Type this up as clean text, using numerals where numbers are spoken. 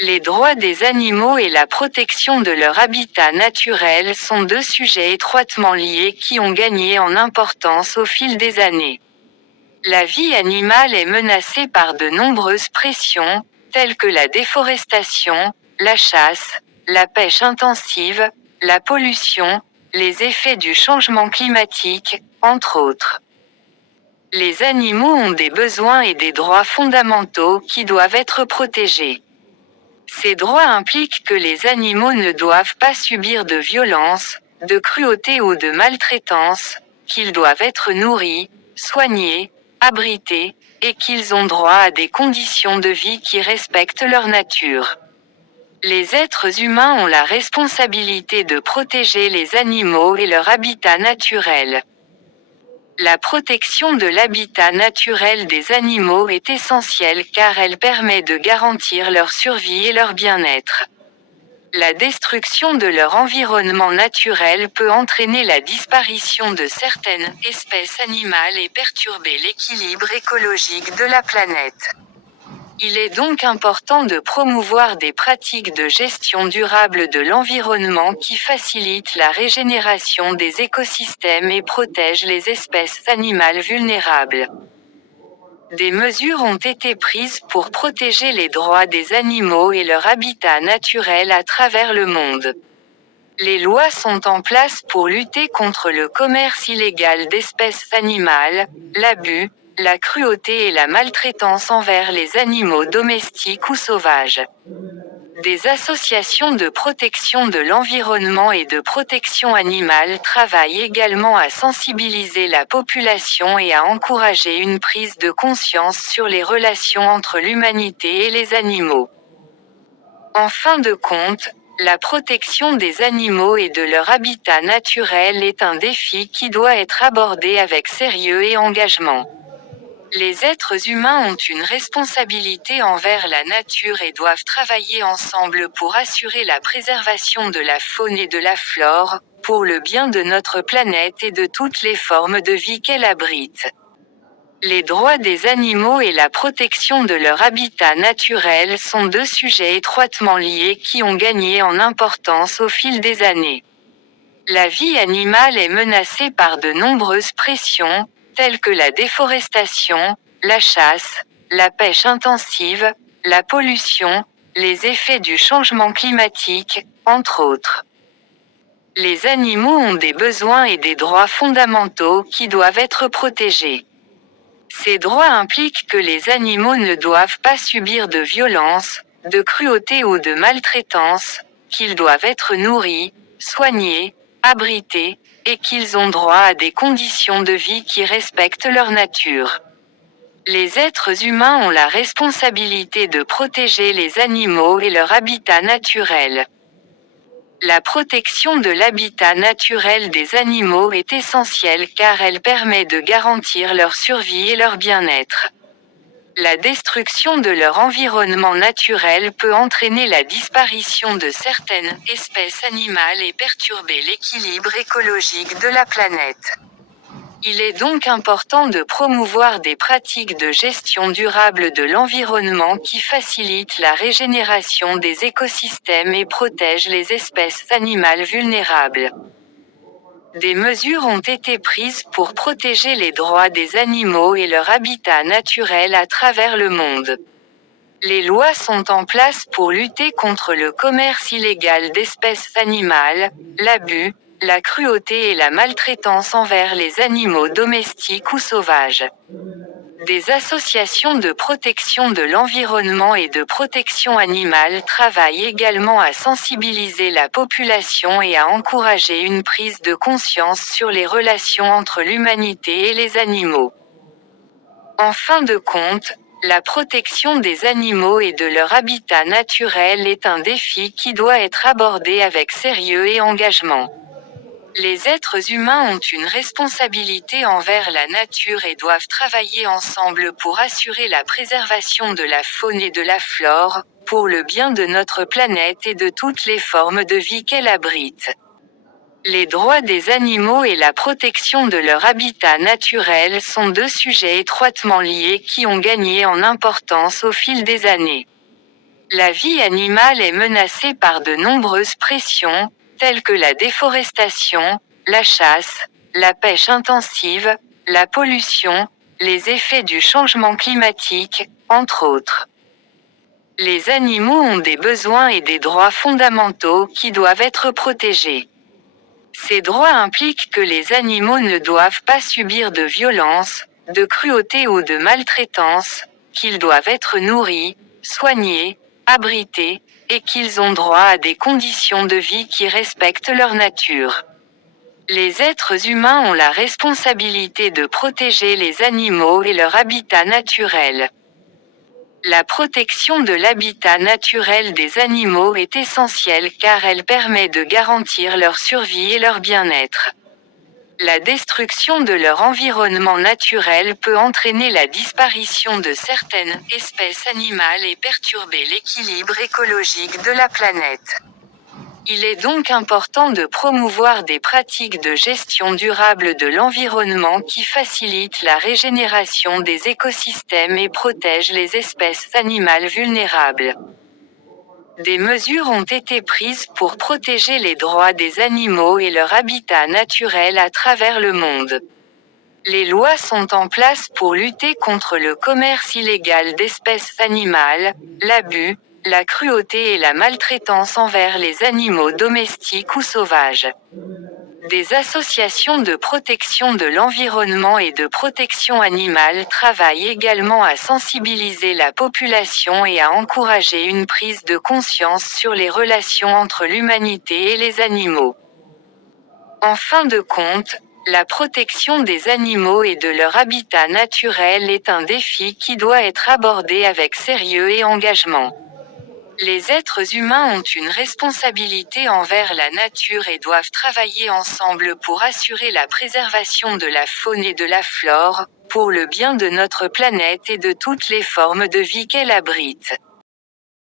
Les droits des animaux et la protection de leur habitat naturel sont deux sujets étroitement liés qui ont gagné en importance au fil des années. La vie animale est menacée par de nombreuses pressions, telles que la déforestation, la chasse, la pêche intensive, la pollution, les effets du changement climatique, entre autres. Les animaux ont des besoins et des droits fondamentaux qui doivent être protégés. Ces droits impliquent que les animaux ne doivent pas subir de violence, de cruauté ou de maltraitance, qu'ils doivent être nourris, soignés, abrités, et qu'ils ont droit à des conditions de vie qui respectent leur nature. Les êtres humains ont la responsabilité de protéger les animaux et leur habitat naturel. La protection de l'habitat naturel des animaux est essentielle car elle permet de garantir leur survie et leur bien-être. La destruction de leur environnement naturel peut entraîner la disparition de certaines espèces animales et perturber l'équilibre écologique de la planète. Il est donc important de promouvoir des pratiques de gestion durable de l'environnement qui facilitent la régénération des écosystèmes et protègent les espèces animales vulnérables. Des mesures ont été prises pour protéger les droits des animaux et leur habitat naturel à travers le monde. Les lois sont en place pour lutter contre le commerce illégal d'espèces animales, l'abus, la cruauté et la maltraitance envers les animaux domestiques ou sauvages. Des associations de protection de l'environnement et de protection animale travaillent également à sensibiliser la population et à encourager une prise de conscience sur les relations entre l'humanité et les animaux. En fin de compte, la protection des animaux et de leur habitat naturel est un défi qui doit être abordé avec sérieux et engagement. Les êtres humains ont une responsabilité envers la nature et doivent travailler ensemble pour assurer la préservation de la faune et de la flore, pour le bien de notre planète et de toutes les formes de vie qu'elle abrite. Les droits des animaux et la protection de leur habitat naturel sont deux sujets étroitement liés qui ont gagné en importance au fil des années. La vie animale est menacée par de nombreuses pressions, telles que la déforestation, la chasse, la pêche intensive, la pollution, les effets du changement climatique, entre autres. Les animaux ont des besoins et des droits fondamentaux qui doivent être protégés. Ces droits impliquent que les animaux ne doivent pas subir de violence, de cruauté ou de maltraitance, qu'ils doivent être nourris, soignés, abrités, et qu'ils ont droit à des conditions de vie qui respectent leur nature. Les êtres humains ont la responsabilité de protéger les animaux et leur habitat naturel. La protection de l'habitat naturel des animaux est essentielle car elle permet de garantir leur survie et leur bien-être. La destruction de leur environnement naturel peut entraîner la disparition de certaines espèces animales et perturber l'équilibre écologique de la planète. Il est donc important de promouvoir des pratiques de gestion durable de l'environnement qui facilitent la régénération des écosystèmes et protègent les espèces animales vulnérables. Des mesures ont été prises pour protéger les droits des animaux et leur habitat naturel à travers le monde. Les lois sont en place pour lutter contre le commerce illégal d'espèces animales, l'abus, la cruauté et la maltraitance envers les animaux domestiques ou sauvages. Des associations de protection de l'environnement et de protection animale travaillent également à sensibiliser la population et à encourager une prise de conscience sur les relations entre l'humanité et les animaux. En fin de compte, la protection des animaux et de leur habitat naturel est un défi qui doit être abordé avec sérieux et engagement. Les êtres humains ont une responsabilité envers la nature et doivent travailler ensemble pour assurer la préservation de la faune et de la flore, pour le bien de notre planète et de toutes les formes de vie qu'elle abrite. Les droits des animaux et la protection de leur habitat naturel sont deux sujets étroitement liés qui ont gagné en importance au fil des années. La vie animale est menacée par de nombreuses pressions, telles que la déforestation, la chasse, la pêche intensive, la pollution, les effets du changement climatique, entre autres. Les animaux ont des besoins et des droits fondamentaux qui doivent être protégés. Ces droits impliquent que les animaux ne doivent pas subir de violence, de cruauté ou de maltraitance, qu'ils doivent être nourris, soignés, abrités, et qu'ils ont droit à des conditions de vie qui respectent leur nature. Les êtres humains ont la responsabilité de protéger les animaux et leur habitat naturel. La protection de l'habitat naturel des animaux est essentielle car elle permet de garantir leur survie et leur bien-être. La destruction de leur environnement naturel peut entraîner la disparition de certaines espèces animales et perturber l'équilibre écologique de la planète. Il est donc important de promouvoir des pratiques de gestion durable de l'environnement qui facilitent la régénération des écosystèmes et protègent les espèces animales vulnérables. Des mesures ont été prises pour protéger les droits des animaux et leur habitat naturel à travers le monde. Les lois sont en place pour lutter contre le commerce illégal d'espèces animales, l'abus, la cruauté et la maltraitance envers les animaux domestiques ou sauvages. Des associations de protection de l'environnement et de protection animale travaillent également à sensibiliser la population et à encourager une prise de conscience sur les relations entre l'humanité et les animaux. En fin de compte, la protection des animaux et de leur habitat naturel est un défi qui doit être abordé avec sérieux et engagement. Les êtres humains ont une responsabilité envers la nature et doivent travailler ensemble pour assurer la préservation de la faune et de la flore, pour le bien de notre planète et de toutes les formes de vie qu'elle abrite.